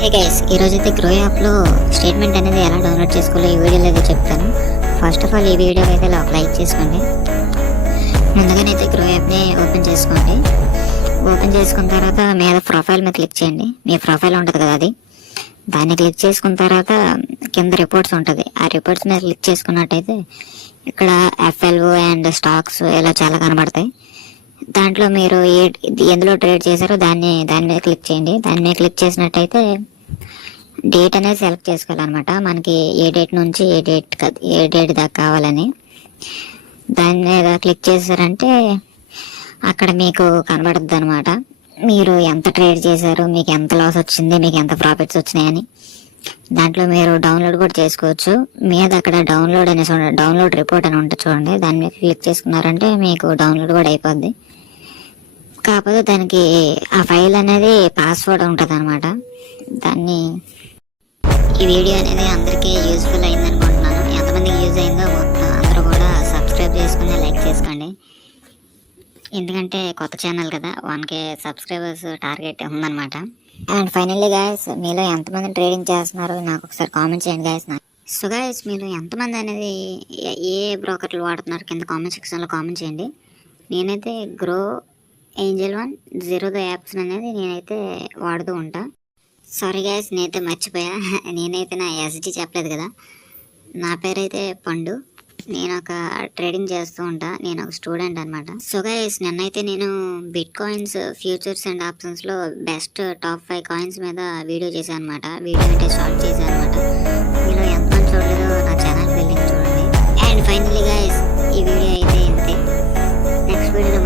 Hey guys, ఈరోజైతే grow యాప్లో statement అనేది ఎలా డౌన్లోడ్ చేసుకోవాలో ఈ వీడియోలో అయితే చెప్తాను. ఫస్ట్ ఆఫ్ ఆల్ ఈ వీడియోకి అయితే లైక్ చేసుకోండి. ముందుగానైతే గ్రో యాప్ని ఓపెన్ చేసుకోండి. ఓపెన్ చేసుకున్న తర్వాత మీద ప్రొఫైల్ మీద క్లిక్ చేయండి. మీ ప్రొఫైల్ ఉంటుంది కదా, అది దాన్ని క్లిక్ చేసుకున్న తర్వాత కింద రిపోర్ట్స్ ఉంటుంది. ఆ రిపోర్ట్స్ మీద క్లిక్ చేసుకున్నట్టయితే ఇక్కడ ఎఫ్ఎల్ఓ అండ్ స్టాక్స్ ఇలా చాలా కనబడతాయి. దాంట్లో మీరు ఎందులో ట్రేడ్ చేశారో దాని మీద క్లిక్ చేయండి. దాని మీద క్లిక్ చేసినట్టయితే డేట్ అనేది సెలెక్ట్ చేసుకోవాలన్నమాట. మనకి ఏ డేట్ నుంచి ఏ డేట్ దాకా కావాలని దాని మీద క్లిక్ చేశారంటే అక్కడ మీకు కనబడుతుంది అనమాట. మీరు ఎంత ట్రేడ్ చేశారు, మీకు ఎంత లాస్ వచ్చింది, మీకు ఎంత ప్రాఫిట్స్ వచ్చినాయని. దాంట్లో మీరు డౌన్లోడ్ కూడా చేసుకోవచ్చు. మీద అక్కడ డౌన్లోడ్ అనేసి డౌన్లోడ్ రిపోర్ట్ అని ఉంటుంది చూడండి, దాని మీద క్లిక్ చేసుకున్నారంటే మీకు డౌన్లోడ్ కూడా అయిపోద్ది. కాకపోతే దానికి ఆ ఫైల్ అనేది పాస్వర్డ్ ఉంటుంది అనమాట. దాన్ని ఈ వీడియో అనేది అందరికీ యూజ్ఫుల్ అయింది అనుకుంటున్నాను. ఎంతమందికి యూజ్ అయిందో మొత్తం అందరూ కూడా సబ్స్క్రైబ్ చేసుకుని లైక్ చేసుకోండి. ఎందుకంటే కొత్త ఛానల్ కదా, 1K సబ్స్క్రైబర్స్ టార్గెట్ ఉందన్నమాట. అండ్ ఫైనల్లీ గాయస్, మీలో ఎంతమంది ట్రేడింగ్ చేస్తున్నారు నాకు ఒకసారి కామెంట్ చేయండి గాయస్. సో గాయస్, మీరు ఎంతమంది అనేది ఏ బ్రోకర్లు వాడుతున్నారు కింద కామెంట్ సెక్షన్లో కామెంట్ చేయండి. నేనైతే గ్రో ఏంజల్ 1 జీరోదో యాప్స్ అనేది నేనైతే వాడుతూ ఉంటా. సారీ గాయస్, నేనైతే మర్చిపోయా. నేనైతే నా ఎస్డి చెప్పలేదు కదా. నా పేరైతే పండు. నేను ఒక ట్రేడింగ్ చేస్తూ ఉంటా. నేను ఒక స్టూడెంట్ అనమాట. సో గైస్, నిన్నైతే నేను బిట్ కాయిన్స్, ఫ్యూచర్స్ అండ్ ఆప్షన్స్లో బెస్ట్ టాప్ 5 కాయిన్స్ మీద వీడియో చేశాను అనమాట. వీడియో అంటే షార్ట్ చేశాను అనమాట. మీరు ఎంతమంది చూడలేదో నా ఛానల్కి వెళ్ళి చూడండి. అండ్ ఫైనల్లీ గైస్, ఈ వీడియో అయితే ఇంతే. నెక్స్ట్ వీడియోలో